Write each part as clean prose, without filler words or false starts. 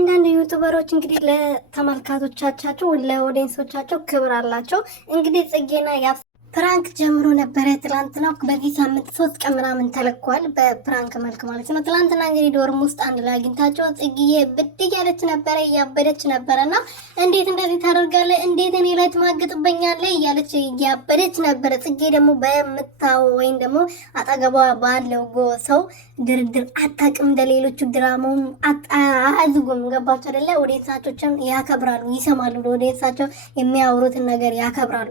አንዳንድ ዩቲዩበሮች እንግዲህ ለተመልካቾቻቸው ለኦዲየንሶቻቸው ክብር አላቸው። እንግዲህ ጽጌና ፕራንክ ጀምሮ ነበረ ትላንትና። በዚህ ሳምንት 3 ቀን ምናምን ተለኳል በፕራንክ መልክ ማለት ነው። ትላንትና እንግዲህ ዶርም ውስጥ አንድ ላይ አግኝታቸው ጽጌዬ ብድ እያለች ነበረ፣ እያበደች ነበረና እንዴት እንደዚህ ታደርጋለህ? እንዴት እኔ ላይ ትማግጥበኛለህ? እያለች እያበደች ነበረ። ጽጌ ደግሞ በምታው ወይም ደግሞ አጠገቧ ባለው ሰው ድርድር አታውቅም። እንደሌሎቹ ድራማውን አያዝጉም። ገባቸው አይደለ? ኦዲየንሳቸውን ያከብራሉ፣ ይሰማሉ። ኦዲየንሳቸው የሚያወሩትን ነገር ያከብራሉ።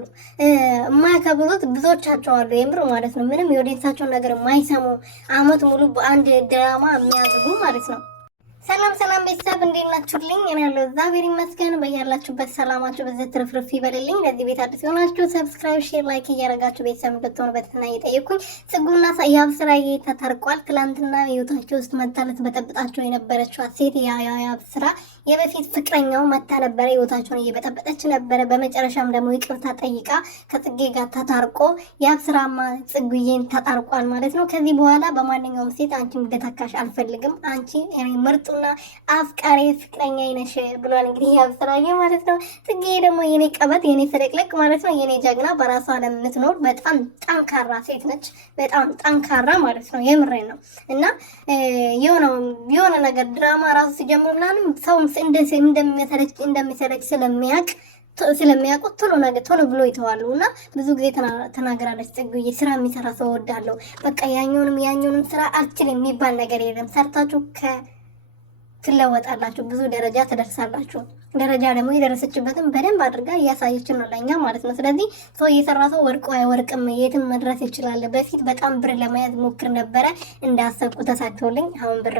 ብሎት ብዙዎቻቸው አሉ የምር ማለት ነው። ምንም የኦዲየንሳቸውን ነገር የማይሰሙ አመት ሙሉ በአንድ ድራማ የሚያዝጉ ማለት ነው። ሰላም ቤተሰብ እንዴት ናችሁልኝ? እኔ ያለው እግዚአብሔር ይመስገን። በያላችሁበት ሰላማችሁ በዘት ትርፍርፍ ይበልልኝ። ለዚህ ቤት አዲስ የሆናችሁ ሰብስክራይብ፣ ሼር፣ ላይክ እያደረጋችሁ ቤተሰብ እንድትሆኑ በትህትና እየጠየኩኝ ጽጉና ያብ ስራዬ ተታርቋል። ትላንትና ህይወታቸው ውስጥ መታለት በጠብጣቸው የነበረችው ሴት ያብ ስራ የበፊት ፍቅረኛው መታ ነበረ፣ ህይወታቸውን እየበጠበጠች ነበረ። በመጨረሻም ደግሞ ይቅርታ ጠይቃ ከጽጌ ጋር ተታርቆ ያብ ስራማ ጽጉዬን ተጣርቋል ማለት ነው። ከዚህ በኋላ በማንኛውም ሴት አንቺ እንደተካሽ አልፈልግም፣ አንቺ ምርጡ አፍቃሪ ፍቅረኛ ይነሽ ብሏል። እንግዲህ ያብ ስራዬ ማለት ነው። ጽጌ ደግሞ የኔ ቀበት የኔ ፍልቅልቅ ማለት ነው። የኔ ጀግና በራሷ ለምትኖር በጣም ጠንካራ ሴት ነች። በጣም ጠንካራ ማለት ነው። የምሬ ነው። እና የሆነ ነገር ድራማ ራሱ ሲጀምር ምናምን ሰው እንደሚሰለች ስለሚያውቁት ቶሎ ብሎ ይተዋሉ። እና ብዙ ጊዜ ተናግራለች ጽጌዬ፣ ስራ የሚሰራ ሰው እወዳለሁ። በቃ ያኛውንም ስራ አልችል የሚባል ነገር የለም። ሰርታችሁ ትለወጣላችሁ፣ ብዙ ደረጃ ትደርሳላችሁ። ደረጃ ደግሞ የደረሰችበትን በደንብ አድርጋ እያሳየችን ነው ለኛ ማለት ነው። ስለዚህ ሰው እየሰራ ሰው ወርቆ አይወርቅም፣ የትም መድረስ ይችላል። በፊት በጣም ብር ለመያዝ ሞክር ነበረ፣ እንዳሰብኩ ተሳክቶልኝ አሁን ብር